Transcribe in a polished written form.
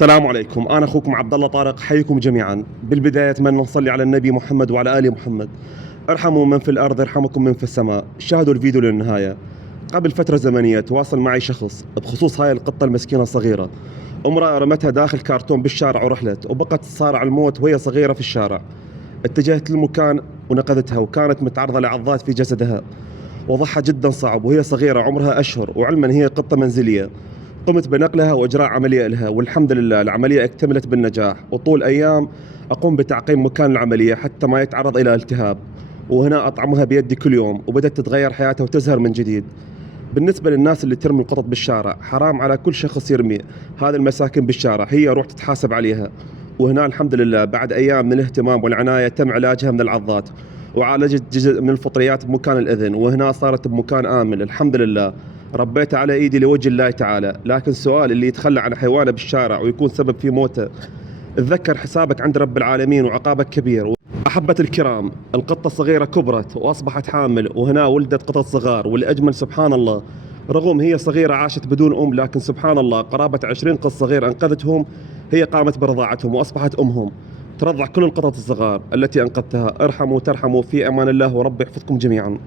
السلام عليكم، أنا أخوكم عبد الله طارق، حيكم جميعا. بالبداية أتمنى نصلي على النبي محمد وعلى آل محمد. ارحموا من في الأرض يرحمكم من في السماء. شاهدوا الفيديو للنهاية. قبل فترة زمنية تواصل معي شخص بخصوص هاي القطة المسكينة الصغيرة. امرأة رمتها داخل كرتون بالشارع ورحلت وبقت تصارع الموت وهي صغيرة في الشارع. اتجهت للمكان ونقذتها وكانت متعرضة لعضات في جسدها. وضعها جدا صعب وهي صغيرة عمرها أشهر، وعلما هي قطة منزلية. قمت بنقلها وإجراء عملية لها، والحمد لله العملية اكتملت بالنجاح. وطول أيام أقوم بتعقيم مكان العملية حتى ما يتعرض إلى التهاب. وهنا أطعمها بيدي كل يوم، وبدأت تتغير حياتها وتزهر من جديد. بالنسبة للناس اللي ترمي القطط بالشارع، حرام على كل شخص يرمي هذه المساكن بالشارع، هي روح تتحاسب عليها. وهنا الحمد لله بعد أيام من الاهتمام والعناية تم علاجها من العضات، وعالجت جزء من الفطريات بمكان الأذن، وهنا صارت بمكان آمن الحمد لله. ربيتها على إيدي لوجه الله تعالى. لكن سؤال اللي يتخلى عن حيوانه بالشارع ويكون سبب في موته، اتذكر حسابك عند رب العالمين وعقابك كبير. أحبة الكرام، القطة الصغيرة كبرت وأصبحت حامل، وهنا ولدت قطط صغار. والأجمل سبحان الله، رغم هي صغيرة عاشت بدون أم، لكن سبحان الله قرابة 20 قط صغير أنقذتهم. هي قامت برضاعتهم وأصبحت أمهم، ترضع كل القطط الصغار التي أنقذتها. ارحموا ترحموا، في أمان الله ورب يحفظكم جميعا.